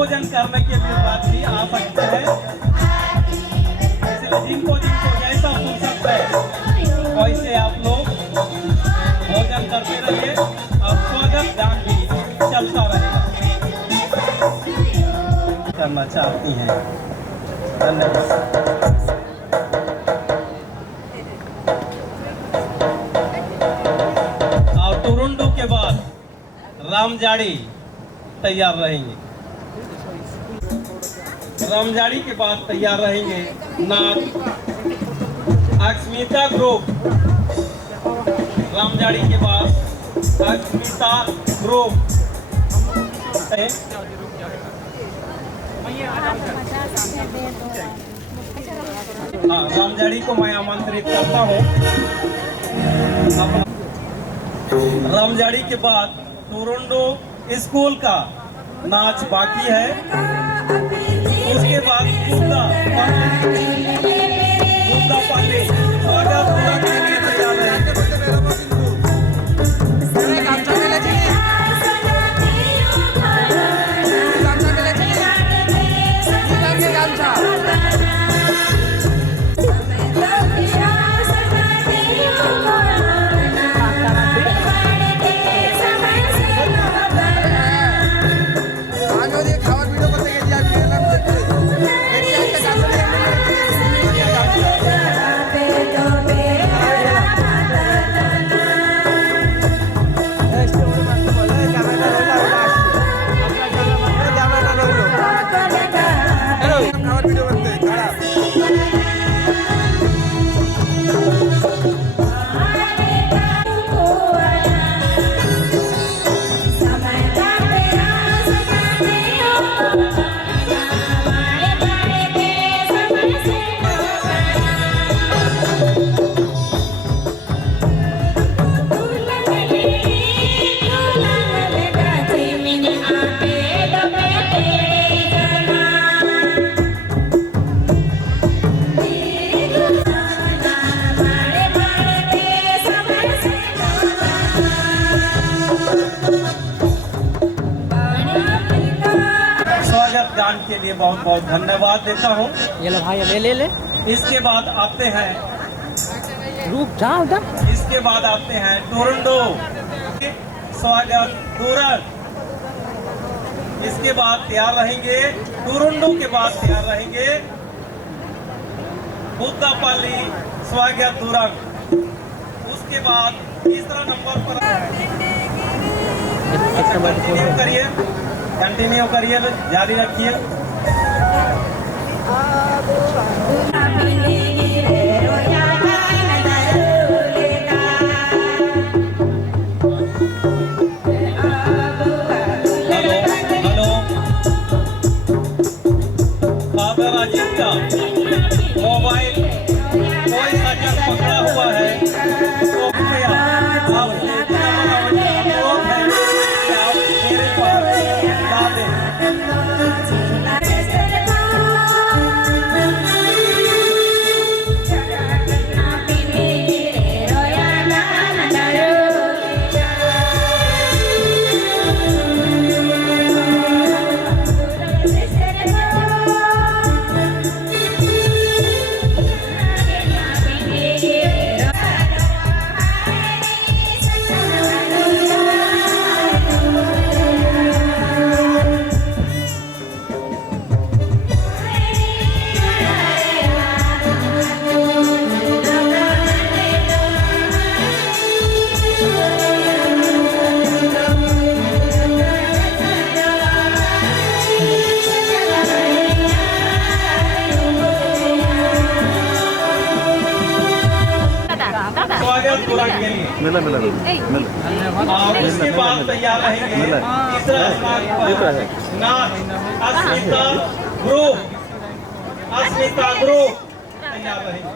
भोजन करने के लिए बाद भी आ सकते हैं। इसलिए जिनको जिनको जैसा फुर्सत है वैसे आप लोग भोजन करते रहिए और स्वागत गान भी चलता रहेगा। करना चाहती हैं। धन्यवाद। और टुरुंडू के बाद रामजाड़ी तैयार रहेंगे। रामजाड़ी के बाद तैयार रहेंगे नाच अक्षमिता ग्रुप। रामजाड़ी के बाद अक्षमिता ग्रुप। हाँ, रामजाड़ी को मैं आमंत्रित करता हूँ। रामजाड़ी के बाद टुरुंडू स्कूल का नाच बाकी है। उसके बाद मुद्दा पाली स्वागत के लिए तैयार है। गान के लिए बहुत बहुत धन्यवाद देता हूँ। ये लो भाई, ले इसके बाद आते हैं रुक जाओ उधर। इसके बाद आते हैं टुरुंडू स्वागत तुरंत। इसके बाद तैयार रहेंगे टुरुंडू के बाद तैयार रहेंगे बुद्धापाली स्वागत तुरंत। उसके बाद तीसरा नंबर पर कंटिन्यू करिए, जारी रखिए। हेलो बाबर अजीत का मोबाइल कोई सजन पकड़ा हुआ है तो कृपया आप मिला और उसके बाद तैयार रहेंगे तीसरा स्थान पर अस्मिता ग्रुप तैयार रहेंगे।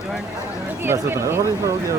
बस उतना हो गया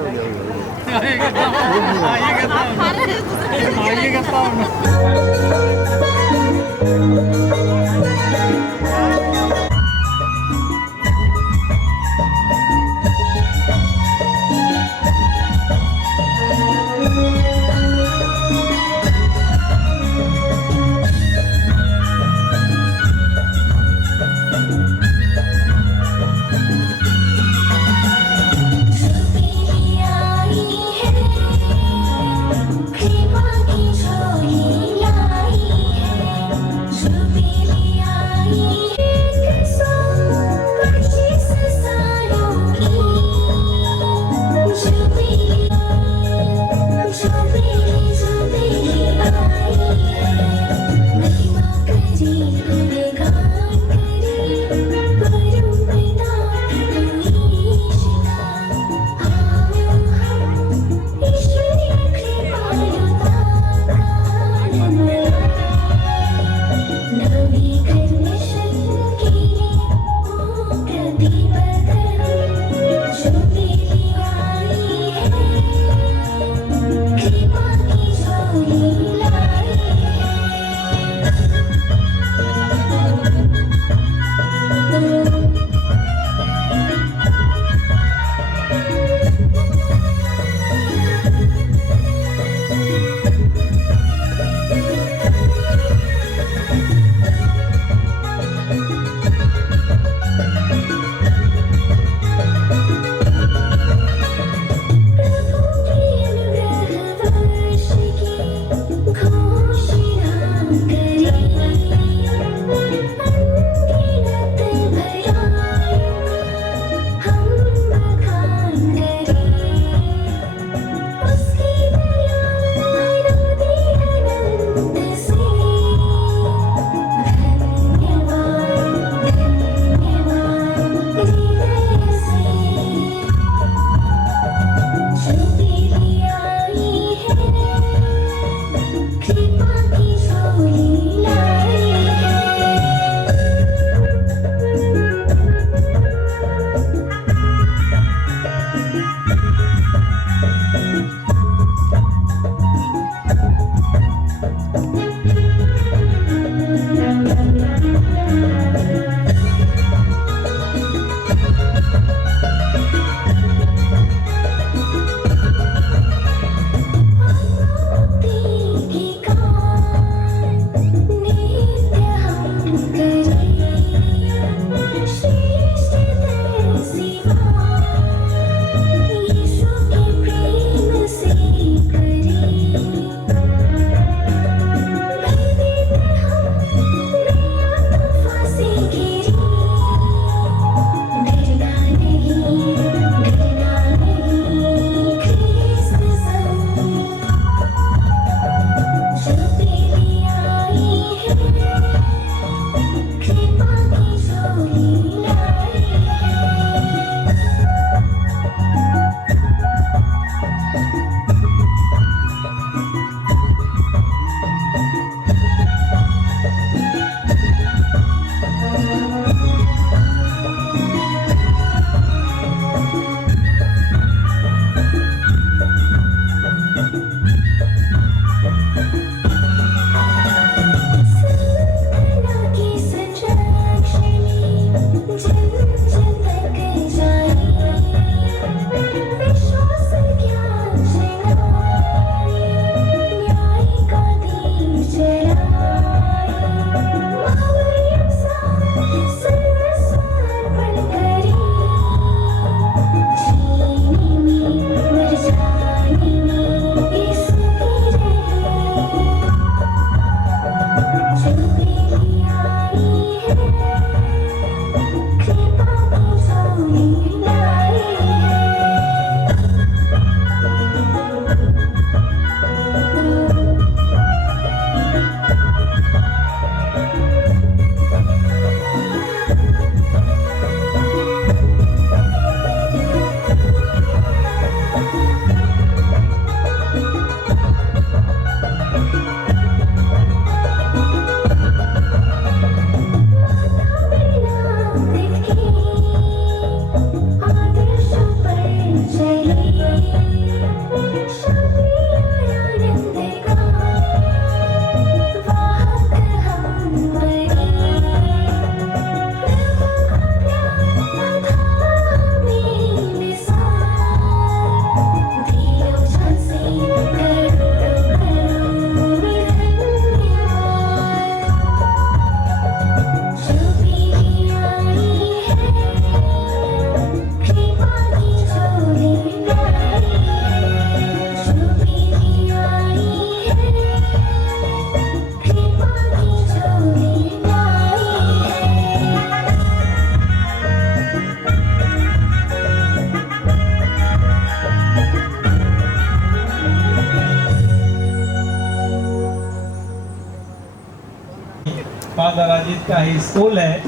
फादर अजीत का ही स्कूल है।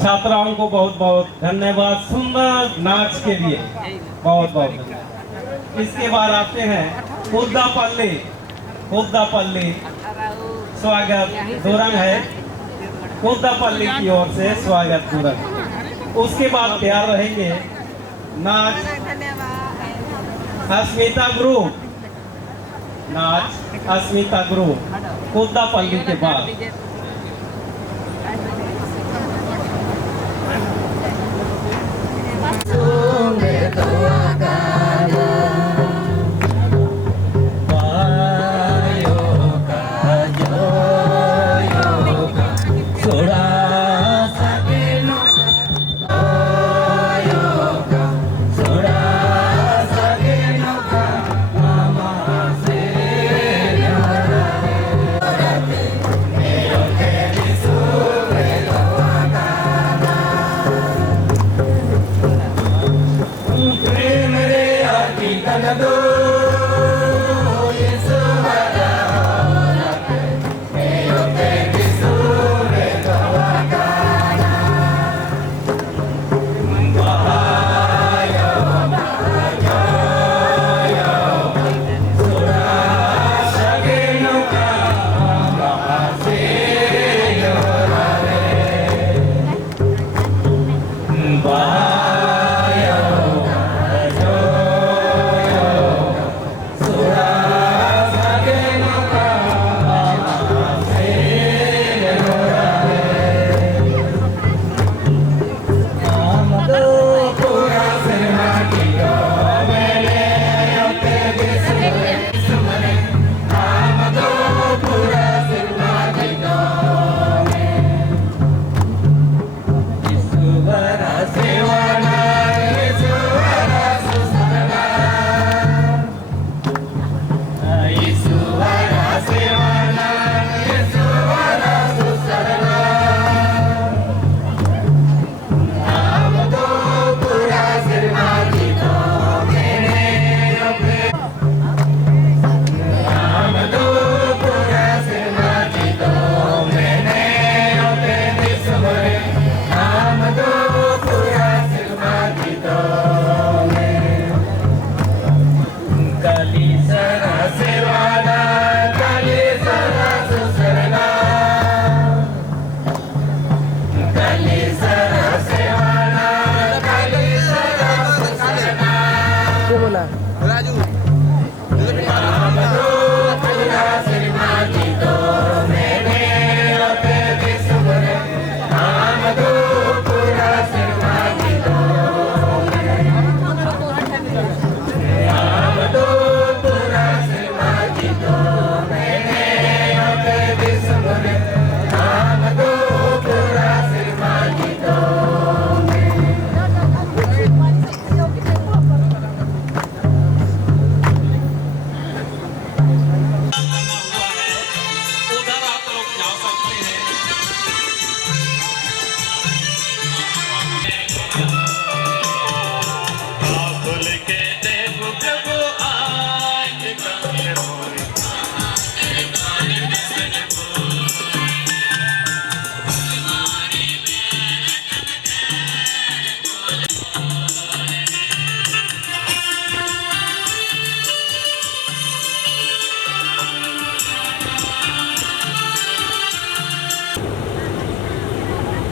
छात्राओं को बहुत बहुत धन्यवाद सुंदर नाच के लिए, बहुत बहुत धन्यवाद। इसके बाद आते हैं उद्दापल्ली कोद्दापल्ली स्वागत दूरंग है, कोद्दापल्ली की ओर से स्वागत दूरंग। उसके बाद तैयार रहेंगे नाच अस्मिता ग्रुप, नाच अस्मिता ग्रुप कोद्दापल्ली के बाद।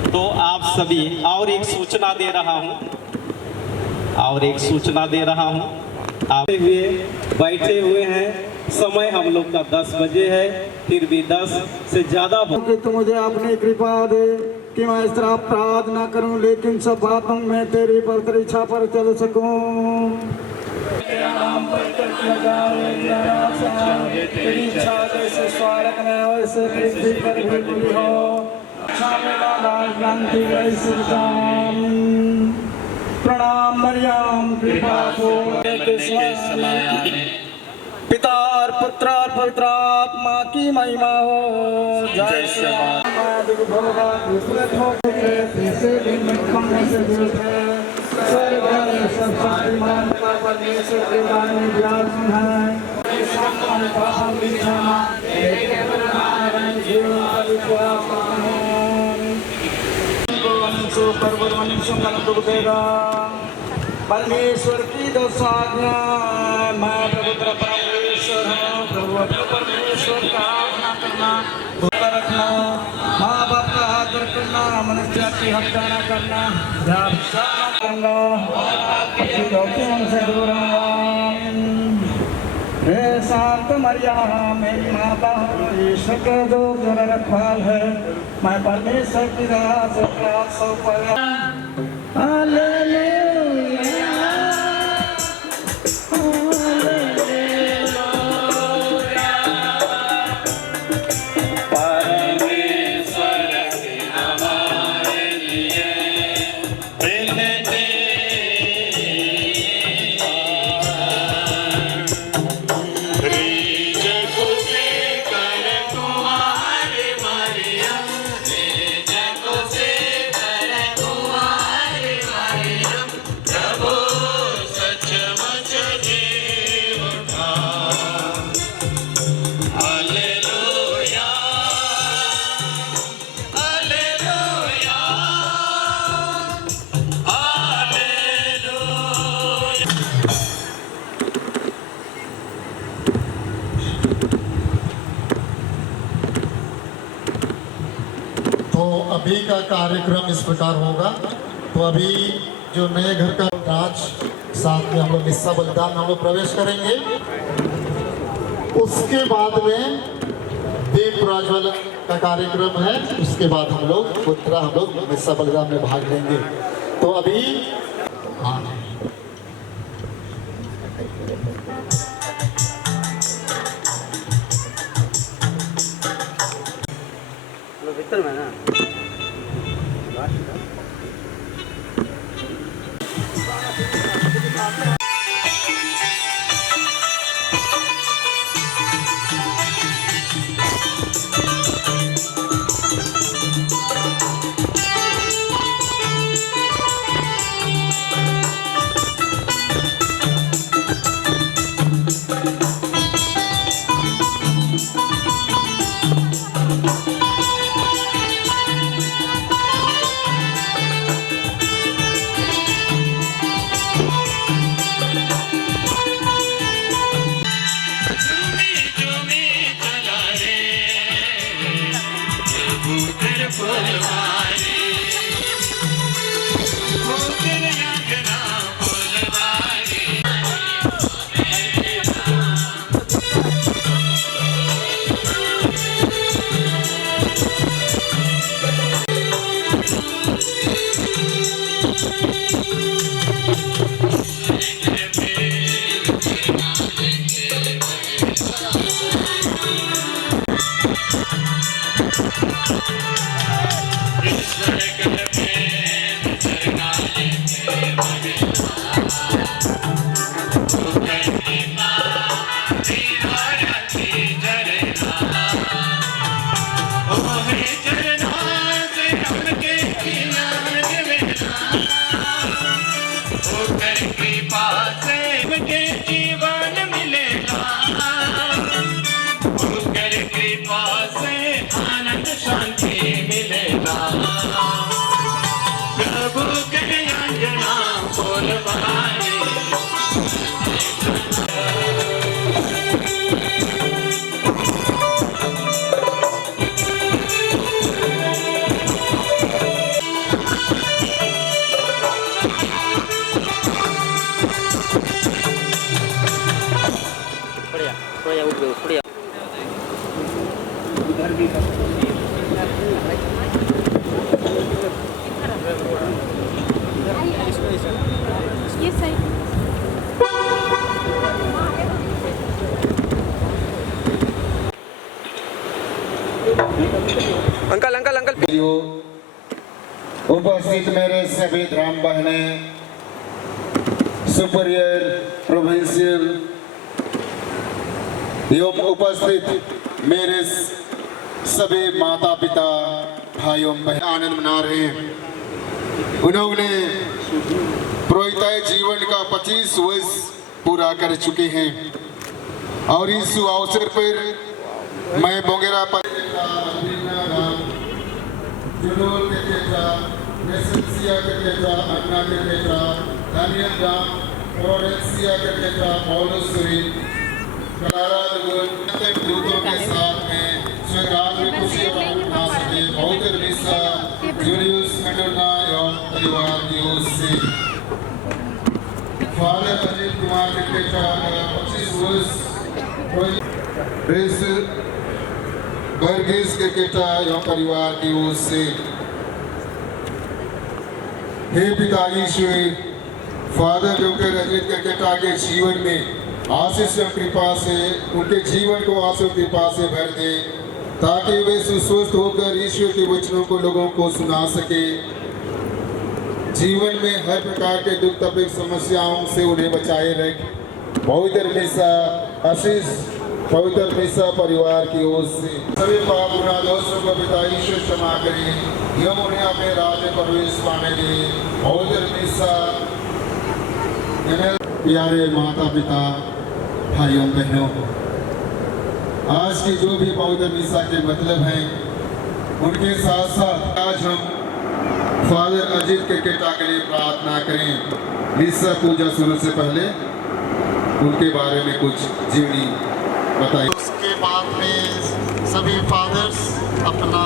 तो आप सभी और एक सूचना दे रहा हूँ, आप बैठे हुए हैं। समय हम लोग का 10 बजे है, फिर भी 10 से ज्यादा हो कि तू मुझे अपनी कृपा दे कि मैं इस तरह अपराध न करूं, लेकिन सब बातों में तेरी परीक्षा पर चल सकूं। तेरा नाम पढ़कर तेरी इच्छा जैसे स्वर्ग में वैसे पृथ्वी पर भी हो। प्रणाम मरियम कृपा पिता और पुत्र और पवित्र आत्मा की महिमा हो। जय श्री परमेश्वर की 10 आज्ञा। मैं पवित्र परमेश्वर हूँ, प्रभु अपने परमेश्वर का आराधना करना, भूखा रखना, माँ बाप का आदर करना, मनुष्य की हत्या न करना, व्यभिचार न करना, अपनी से दूर रहना। हे शांत मरियम मेरी माता हो, ईश्वर के जो रखवाल है, मैं परमेश्वर की राह से प्राप्त हो पाया। अभी का कार्यक्रम इस प्रकार होगा। तो अभी जो नए घर का राज साथ में हम लोग हिस्सा बलिदान हम लोग प्रवेश करेंगे। उसके बाद में दीप प्रज्वलन का कार्यक्रम है। उसके बाद हम लोग हिस्सा बलिदान में भाग लेंगे। तो अभी हाँ भीतर में ना उपस्थित मेरे सभी धर्म बहने, सुपीरियर प्रोविंशियल एवं उपस्थित मेरे सभी माता पिता भाइयों बहन आनंद मना रहे हैं। उन्होंने पुरोहिताई जीवन का 25 वर्ष पूरा कर चुके हैं और इस अवसर पर मैं बोंगेरा जुनून के चेता, नेसेंसिया के चेता, अन्ना के चेता, दानियल राम, फ्लोरेंसिया के चेता, पौलुस सुरी, दूतों के साथ में स्वर्गराज में खुशी और आनंद मना सके बहुत मिसा जूलियस मैडोना एवं परिवार की ओर से फादर अजीत कुमार क्रिकेटर 25 वर्ष प्रिंस वर्गीस क्रिकेटर एवं परिवार की ओर से हे पिता ईश्वर फादर डॉक्टर अजीत क्रिकेटर के जीवन में आशीष और कृपा से उनके जीवन को आशीष कृपा से भर दे ताकि वे सुस्वस्थ होकर ईश्वर के वचनों को लोगों को सुना सके जीवन में हर प्रकार के दुख तकलीफ समस्याओं से उन्हें बचाए रखे पवित्र मिसा आशीष पवित्र मिसा परिवार की ओर से सभी पाप गुनाह दोषों को पिता ईश्वर क्षमा करे एवं उन्हें अपने राज्य में प्रवेश पाने दे पवित्र मिसा प्यारे माता पिता भाइयों बहनों आज की जो भी पवित्र मिसा के मतलब हैं उनके साथ साथ आज हम फादर अजीत क्रिकेटा के लिए प्रार्थना करें मिसा पूजा शुरू से पहले उनके बारे में कुछ जीवनी बताइए। उसके बाद में सभी फादर्स अपना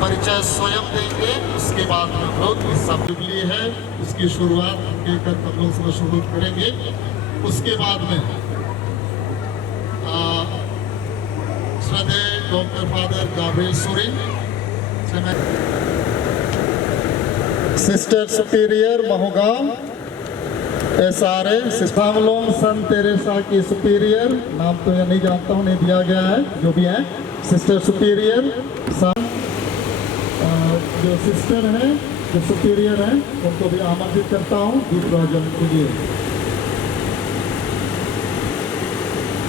परिचय स्वयं देंगे। उसके बाद हम लोग सब जुबली है उसकी शुरुआत उनके कर्तव्यों से शुरू करेंगे। उसके बाद में श्रद्धेय doctor father Gabriel Soren sister superior Mahogaon SRA सिस्टामलोंग सन तेरेसा की सुपीरियर नाम तो नहीं जानता हूँ नहीं दिया गया है जो भी है सिस्टर सुपीरियर सन जो सिस्टर है जो सुपीरियर है उनको भी आमंत्रित करता हूँ दीप प्रज्वलन के लिए।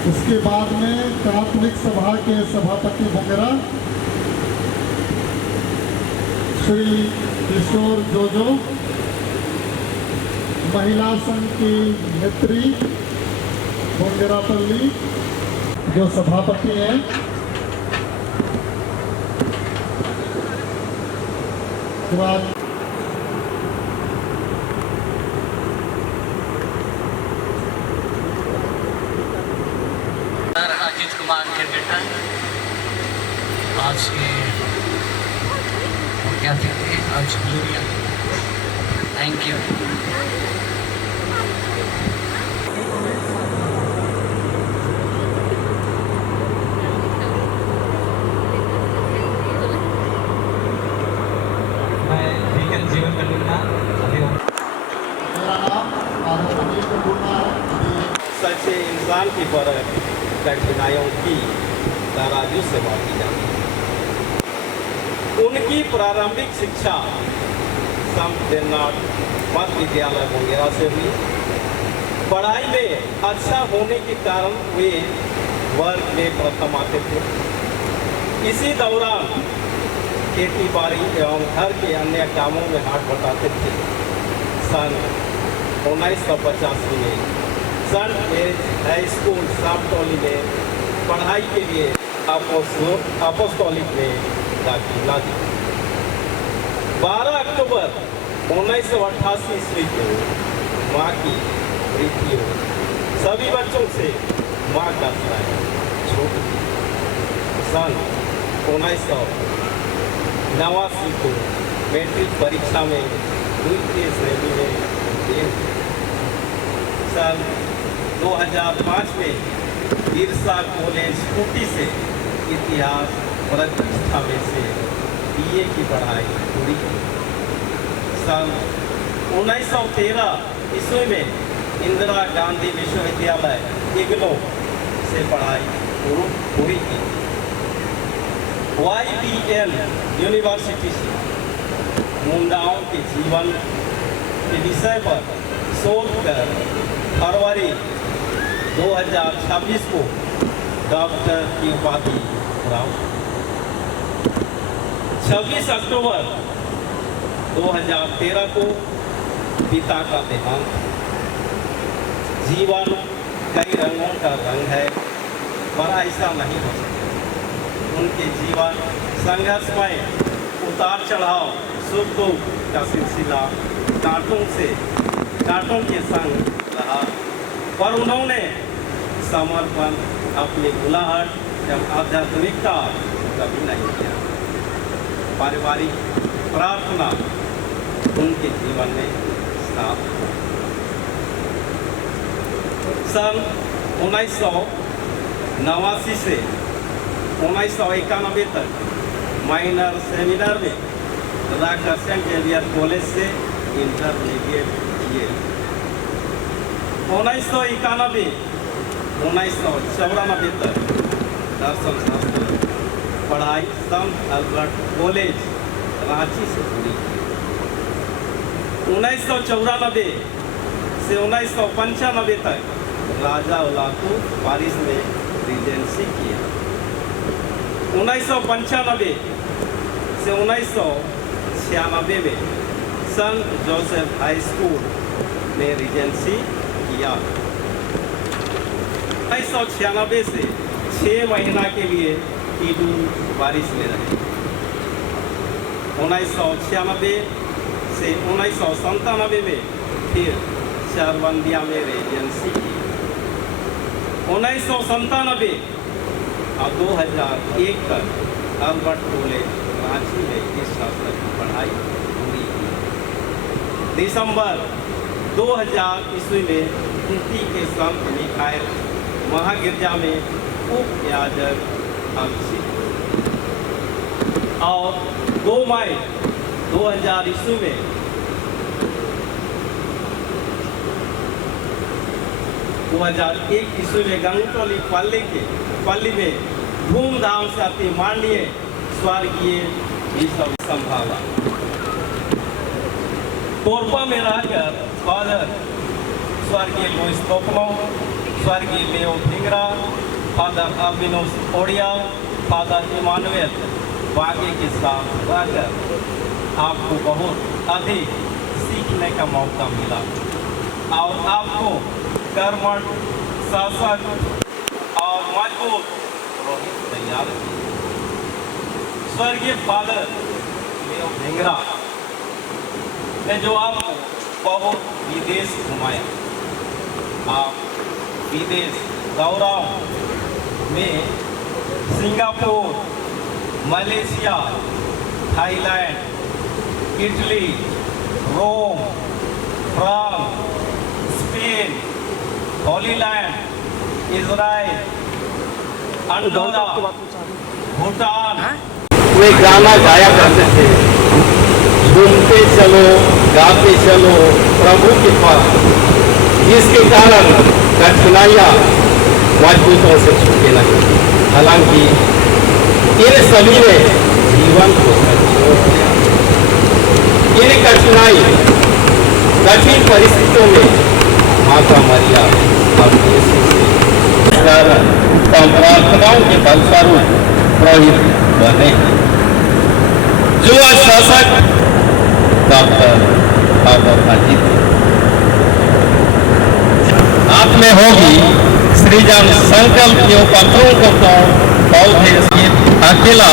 उसके बाद में प्राथमिक सभा के सभापति बोंगरा श्री किशोर जोजो महिला संघ की नेत्री बोंगरापल्ली जो सभापति हैं अजीत कुमार क्रिकेटर आज के क्या कहते हैं आज ग्लोरिया थैंक यू। सच्चे इंसान की परख कठिनाइयों की तराजू से मापी जाती है। उनकी प्रारंभिक शिक्षा संत देवनाथ मध्य विद्यालय बोंगेरा से हुई। पढ़ाई में अच्छा होने के कारण वे वर्ग में प्रथम आते थे। इसी दौरान खेती बाड़ी एवं घर के अन्य कामों में हाथ बटाते थे। सन 1985 में सेंट मेरीज हाई स्कूल सामटोली में पढ़ाई के लिए अपोस्टोलिक में दाखिला दी। 12 अक्टूबर 1988 ईस्वी को माँ की मृत्यु हो। सभी बच्चों से माँ का साया छूट दी। सन 1989 को मैट्रिक परीक्षा में द्वितीय श्रेणी में उत्तीर्ण। सन 2005 में बिरसा कॉलेज कुटी से इतिहास प्रतिष्ठा में से BA की पढ़ाई पूरी की। सन 1913 ईस्वी में इंदिरा गांधी विश्वविद्यालय इग्नू से पढ़ाई पूरी की। YBN यूनिवर्सिटी से मुंडाओं के जीवन के विषय पर शोध कर फरवरी 2026 को डॉक्टर की उपाधि प्राप्त। 26 अक्टूबर 2013 को पिता का देहांत। जीवन कई रंगों का रंग है पर ऐसा नहीं हो सकता। उनके जीवन संघर्षमय उतार चढ़ाव सुख दुख का सिलसिला कांटों के संग रहा पर उन्होंने समर्पण अपनी बुलाहट जब आध्यात्मिकता कभी नहीं किया। पारिवारिक प्रार्थना उनके जीवन में साफ। सन 1989 से 1991 तक माइनर सेमिनार में राधा सेंट जेवियर कॉलेज से इंटरमीडिएट किए। 1991 1994 तक दर्शन शास्त्र पढ़ाई संत अल्बर्ट कॉलेज रांची से पूरी की। 1994 से 1995 तक राजा उलाकू पारिस में रेजिडेंसी किया। 1995 से 1996 में संत जोसेफ हाई स्कूल में रेजिडेंसी किया। 1996 से 6 महीना के लिए टीडू बारिश में रहे। 1996 से 1997 में फिर चारबंदिया में रेजिडेंसी की। 1997 और 2001 तक अल्बर्ट कॉलेज रांची में इस शास्त्र की पढ़ाई पूरी की। दिसंबर 2000 ईस्वी में कुंती के संत मिखाइल महागिरजा में उप याजक और 2 मई 2000 ईस्वी में 2001 ईस्वी में गंगटोली पल्ली में धूमधाम से अति माननीय स्वर्गीय विश्व संभाला। तोरपा में रहकर फादर स्वर्गीय लुइस टोपलो, स्वर्गीय Leo Dhingra, father Albinus Odia, father Emmanuel Bage के साथ रहकर आपको बहुत अधिक सीखने का मौका मिला और आपको कर्मठ, शासक और मजबूत रोहित तैयार किया। स्वर्गीय फादर लेओ ढिंगरा ने जो आपको बहुत विदेश घुमाया, आप विदेश दौरा में Singapore, Malaysia, Thailand, Italy, Rome, France, Spain, holy land, Israel, Andorra, Bhutan. वे गाना गाया करते थे, घूमते चलो गाते चलो प्रभु के पास, जिसके कारण कठिनाइयाँ मजबूतों से छूटे नहीं। हालांकि इन सभी ने जीवन को छोड़ दिया। इन कठिन परिस्थितियों में माता मरिया अब यीशु से प्रार्थनाओं के फलस्वरूप पुरोहित बने। जो शासक डॉक्टर बाबर अजीत आप में होगी सृजन संकल्प के पत्रों को पौधे अकेला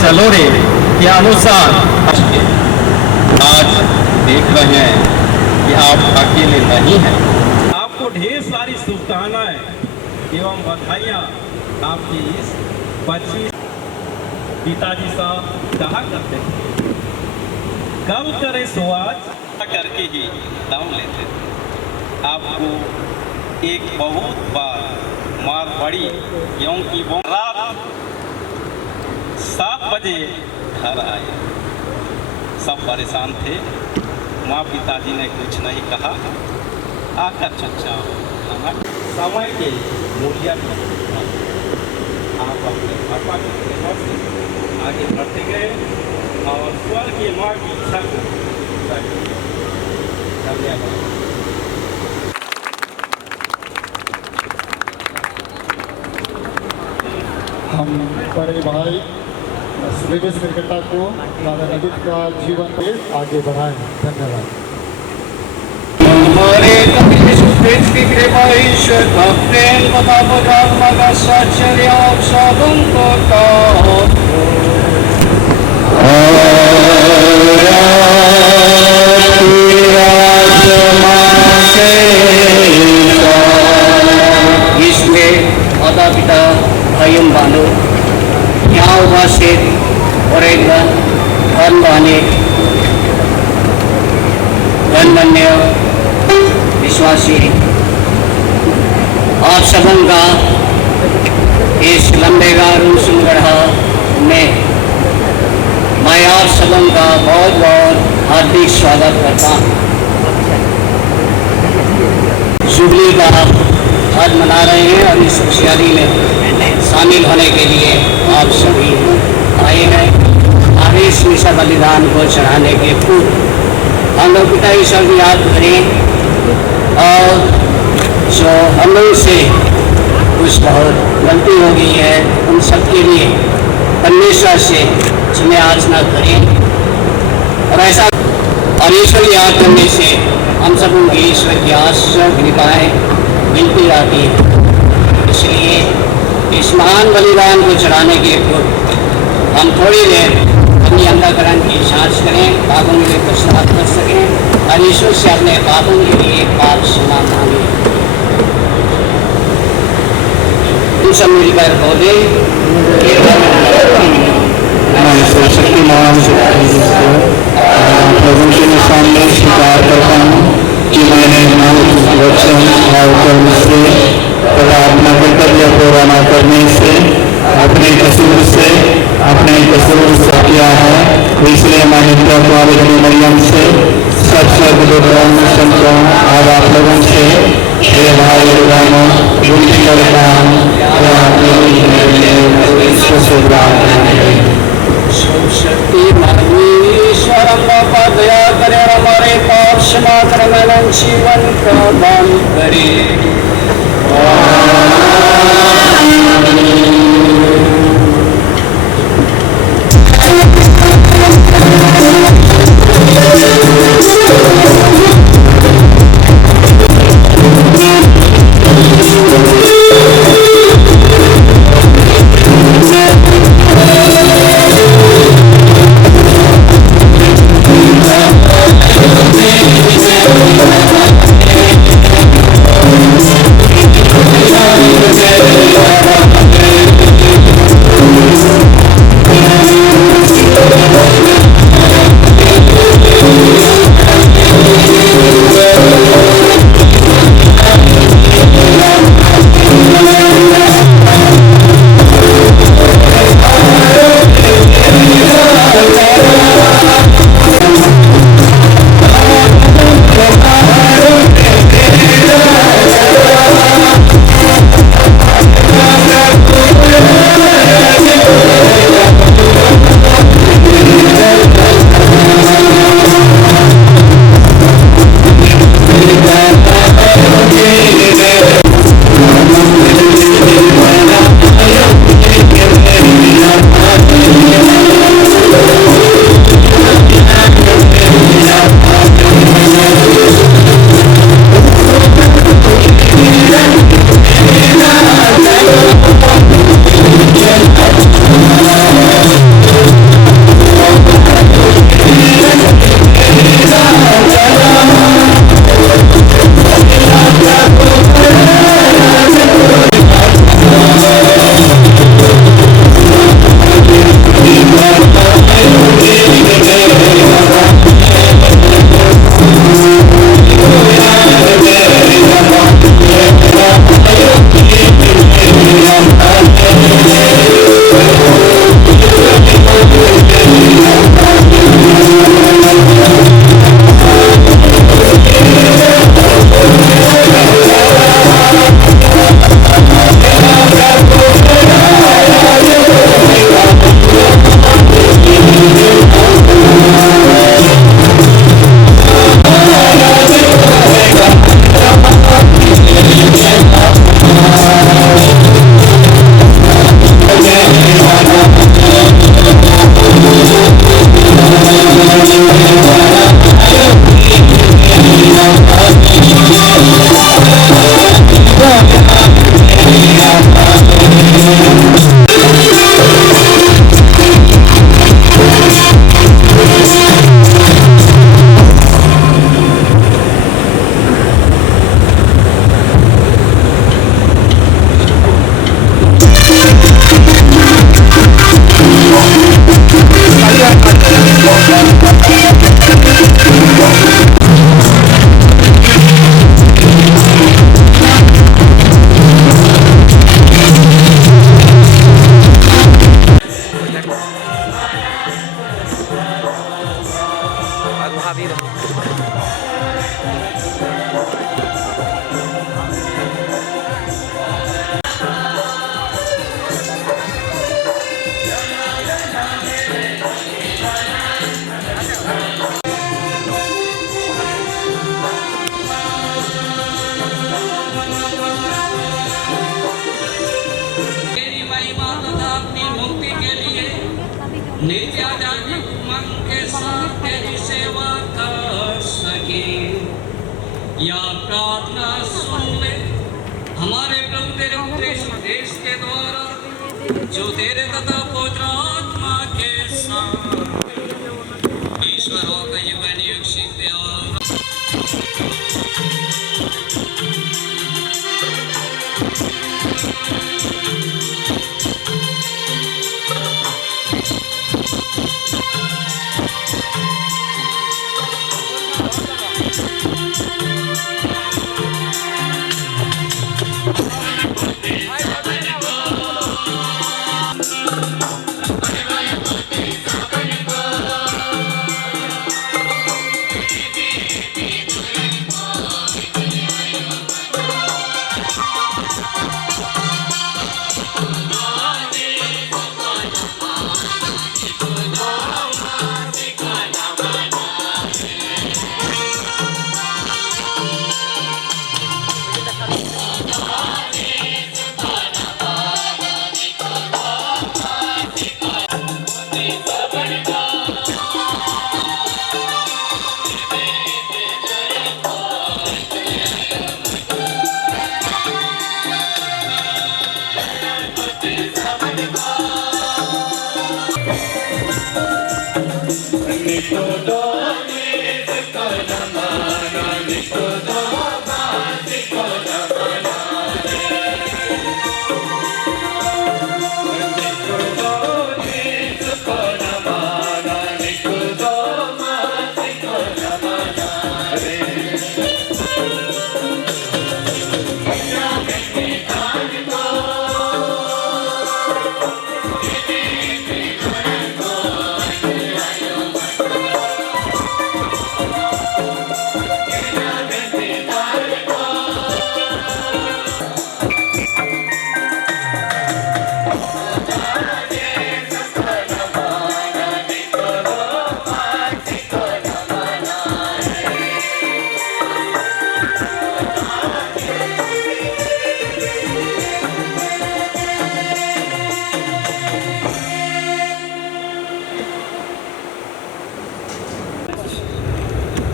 चलो रे के अनुसार आज देख रहे हैं कि आप अकेले नहीं हैं। आपको ढेर सारी शुभकामनाएं एवं बधाइयाँ आपकी इस बच्ची। पिताजी साहब कहा करते थे, कब करे सो आज करके ही दम लेते थे। आपको एक बहुत बार मार पड़ी क्योंकि वो रात 7 बजे घर आए। सब परेशान थे। माँ पिताजी ने कुछ नहीं कहा, आकर चुपचाप खाना। समय के मूल्य आप अपने पापा की प्रेरणा से आगे बढ़ते गए और स्वर्ग की माँ की इच्छा को धन्यवाद। हम बड़े भाई सुरेश निर्गटा को दादा नजीत का जीवन पे आगे बढ़ाएं। धन्यवाद। हमारे की कृपा ईश्वर का प्रेम तथा पदात्मा का साचर्य आप सबों को बहन भाइयों, यहाँ उपस्थित और एक धन बहने गणमान्य विश्वासी, आप सबों का इस लंबे गारू संग्रह में मैं आप सबों का बहुत बहुत हार्दिक स्वागत करता हूँ। जुबली का आज मना रहे हैं और इस खुशहाली में शामिल होने के लिए आप सभी आए हैं। आगे इस मिसा बलिदान को चढ़ाने के पूर्व हम लोग पिता ईश्वर की याद करें और जो हम लोग से कुछ बहुत गलती हो गई है उन सब के लिए परमेश्वर से क्षमा याचना करें। और ऐसा और ईश्वर की याद करने से हम सबों की ईश्वर की आशीष कृपाएं मिलती रहती है। इसलिए इस महान बलिदान को चढ़ाने के पूर्व हम थोड़ी देर अपनी अंतःकरण की जांच करें, पापों के लिए पश्चाताप कर सकें और ईश्वर से अपने पापों के लिए पाप क्षमा मांगे। तुम सब मिलकर बोले, शक्तिमान प्रभु के सामने स्वीकार करता हूँ कि मैंने वचन और कर्म से तथा अपना कर्तव्य पूरा न करने से अपने कसूर से किया है। इसलिए मैंने प्रभु मरियम से सब संतों और आप लोगों से हे भाई बहनों विनती करता हूँ शक्ति ईश्वर का दया करे और हमारे पाप क्षमा कर मैंने जीवन का दान करे। तथा अपनी मुक्ति के लिए नित्य आध्यात्मिक उमंग के साथ तेरी सेवा कर सके। या प्रार्थना सुन ले हमारे प्रभु तेरे पुत्र यीशु देश के द्वारा, जो तेरे तथा पवित्र आत्मा के साथ ईश्वर होकर युग युग सीखते और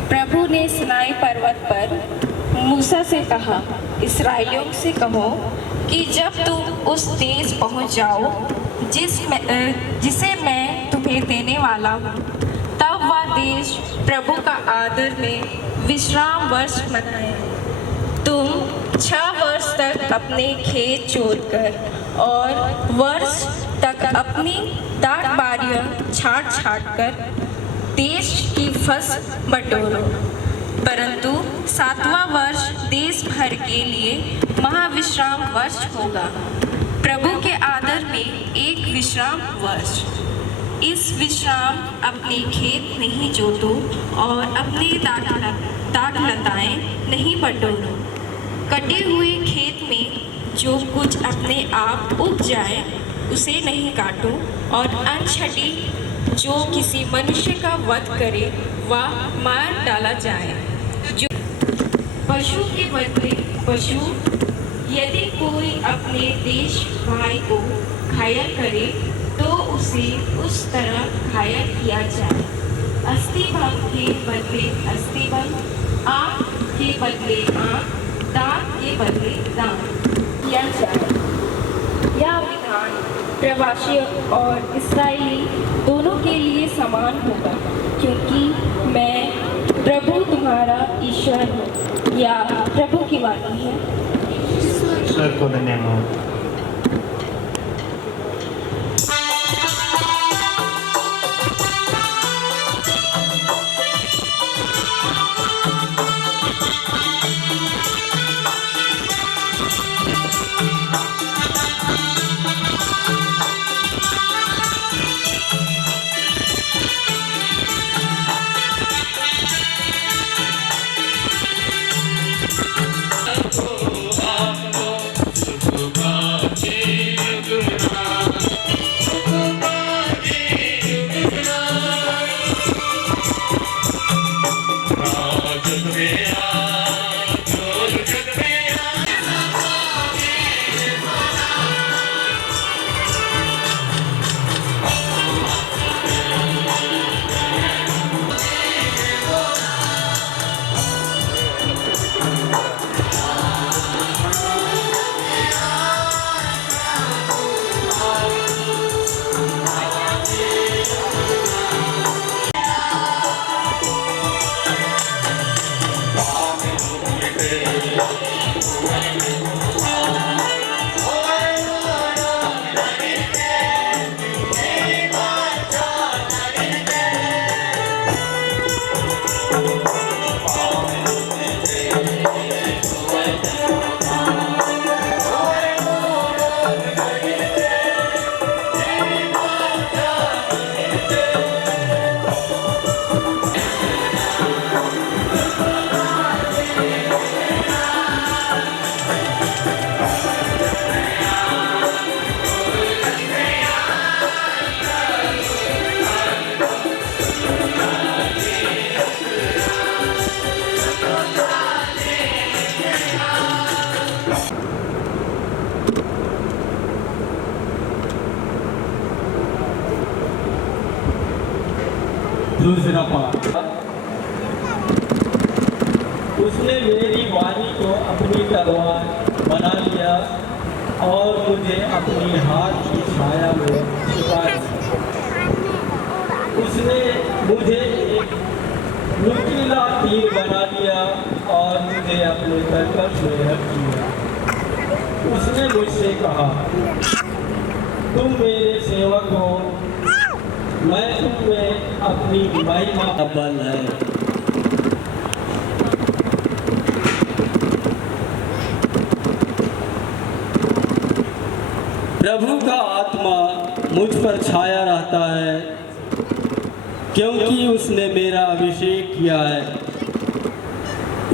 प्रभु ने सिनाई पर्वत पर मूसा से कहा, इस्राएलियों से कहो कि जब तुम उस देश पहुंच जाओ जिसे मैं तुम्हें देने वाला हूँ, तब वह देश प्रभु का आदर में विश्राम वर्ष मनाए। तुम 6 वर्ष तक अपने खेत जोतकर और वर्ष तक अपनी दाख बारियां छाट कर देश की फसल बटोरो, परंतु 7वां वर्ष देश भर के लिए महाविश्राम वर्ष होगा, प्रभु के आदर में एक विश्राम वर्ष। इस विश्राम अपने खेत नहीं जोतो और अपनी दाख लताएं नहीं बटोरो। कटे हुए खेत में जो कुछ अपने आप उग जाए उसे नहीं काटो, और अनछटी जो किसी मनुष्य का वध करे वह मार डाला जाए। जो पशु के बदले पशु, यदि कोई अपने देश भाई को घायल करे तो उसे उस तरह घायल किया जाए। अस्थिभंग के बदले अस्थिभंग, आँख के बदले आँख, दांत के बदले दांत किया जाए। यह विधान प्रवासी और इस्राएली दोनों के लिए समान होगा, क्योंकि मैं प्रभु तुम्हारा ईश्वर हूँ। या प्रभु की वाणी है। ईश्वर को धन्यवाद। सुख दूसरा पाठ। उसने मेरी वाणी को अपनी तलवार बना लिया और मुझे अपनी हाथ की छाया में छिपा दिया। उसने मुझे एक नुकीला तीर बना दिया और मुझे अपने तरकश में रख दिया। उसने मुझसे कहा, तुम मेरे सेवक हो, मैं तुम में अपनी महिमा का बल है। प्रभु का आत्मा मुझ पर छाया रहता है, क्योंकि उसने मेरा अभिषेक किया है।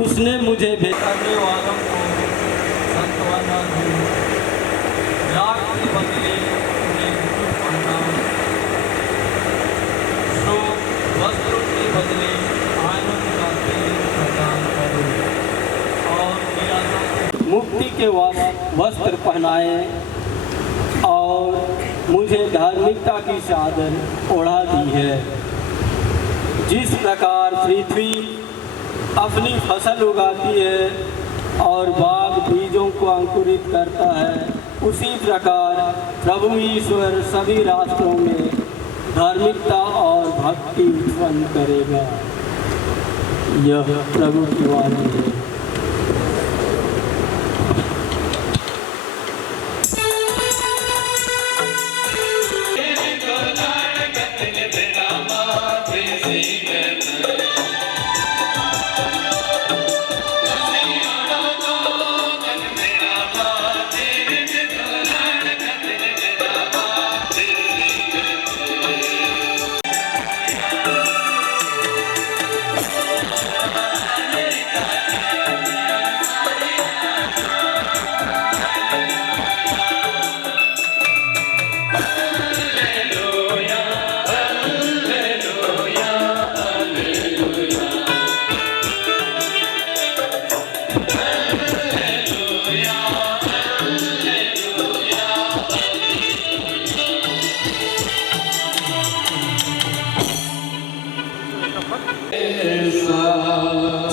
उसने मुझे करने वालों को सांत्वना दी, राख के बदले उन्हें मुकुट पहनाओ, सो वस्त्रों के बदले आनंद का तेल प्रदान करो और निराशा को मुक्ति के वस्त्र पहनाए और मुझे धार्मिकता की चादर ओढ़ा दी है। जिस प्रकार पृथ्वी अपनी फसल उगाती है और बाग बीजों को अंकुरित करता है, उसी प्रकार प्रभु ईश्वर सभी राष्ट्रों में धार्मिकता और भक्ति उत्पन्न करेगा। यह प्रभु की वाणी है।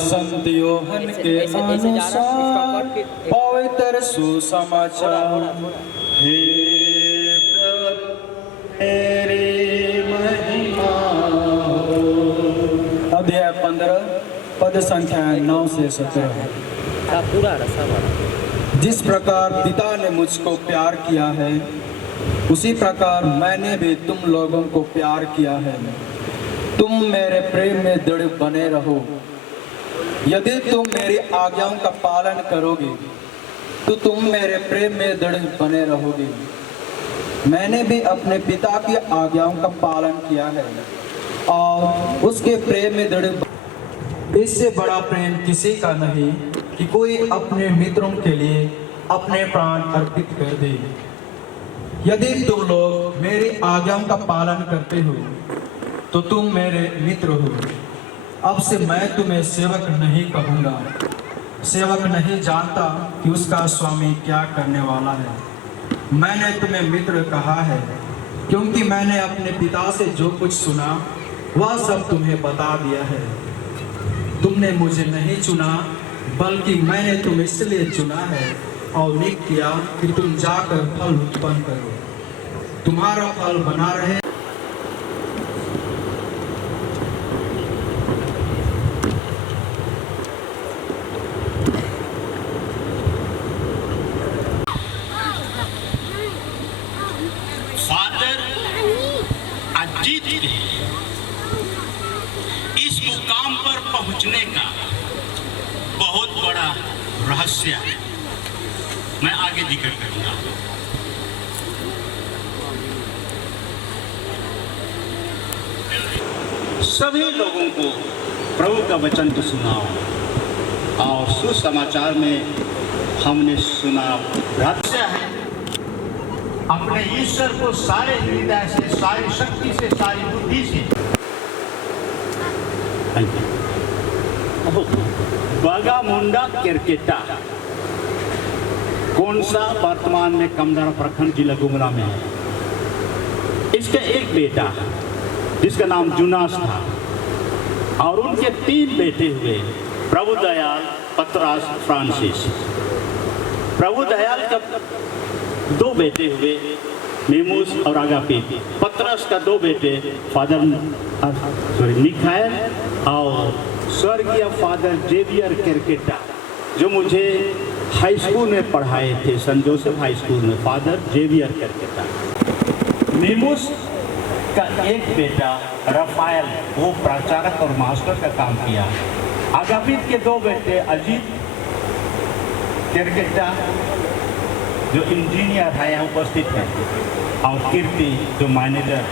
संत योहन के अनुसार पवित्र सुसमाचार। हे प्रभु तेरी महिमा हो। अध्याय 15 पद संख्या 9 से 17। जिस प्रकार पिता ने मुझको प्यार किया है, उसी प्रकार मैंने भी तुम लोगों को प्यार किया है। तुम मेरे प्रेम में दृढ़ बने रहो। यदि तुम मेरी आज्ञाओं का पालन करोगे तो तुम मेरे प्रेम में दृढ़ बने रहोगे। मैंने भी अपने पिता की आज्ञाओं का पालन किया है और उसके प्रेम में दृढ़। इससे बड़ा प्रेम किसी का नहीं कि कोई अपने मित्रों के लिए अपने प्राण अर्पित कर दे। यदि तुम लोग मेरी आज्ञाओं का पालन करते हो तो तुम मेरे मित्र हो। अब से मैं तुम्हें सेवक नहीं कहूँगा। सेवक नहीं जानता कि उसका स्वामी क्या करने वाला है। मैंने तुम्हें मित्र कहा है, क्योंकि मैंने अपने पिता से जो कुछ सुना वह सब तुम्हें बता दिया है। तुमने मुझे नहीं चुना, बल्कि मैंने तुम्हें इसलिए चुना है और नियुक्त किया कि तुम जाकर फल उत्पन्न करो, तुम्हारा फल बना रहे। इस मुकाम पर पहुंचने का बहुत बड़ा रहस्य है, मैं आगे जिक्र करूंगा। सभी लोगों को प्रभु का वचन तो सुनाओ, और सुसमाचार में हमने सुना रहस्य है अपने ईश्वर को सारे हृदय से, सारी शक्ति से, सारी बुद्धि से। बागामुंडा केरकेटा कौन सा वर्तमान में कमदारा प्रखंड जिला गुमला में है। इसका एक बेटा जिसका नाम जुनास था, और उनके 3 बेटे हुए, प्रभु दयाल, पतरास, फ्रांसिस। प्रभु दयाल का 2 बेटे हुए, नीमूस और अगापित। पतरस का 2 बेटे, फादर मिखाएल और स्वर्गीय फादर जेवियर केरकेटा, जो मुझे हाई स्कूल में पढ़ाए थे, सेंट जोसेफ हाई स्कूल में, फादर जेवियर केरकेटा। नीमूस का 1 बेटा रफाएल, वो प्राचार्य और मास्टर का काम किया। अगापित के 2 बेटे, अजीत केरकेटा जो इंजीनियर है यहाँ उपस्थित है, और कीर्ति जो मैनेजर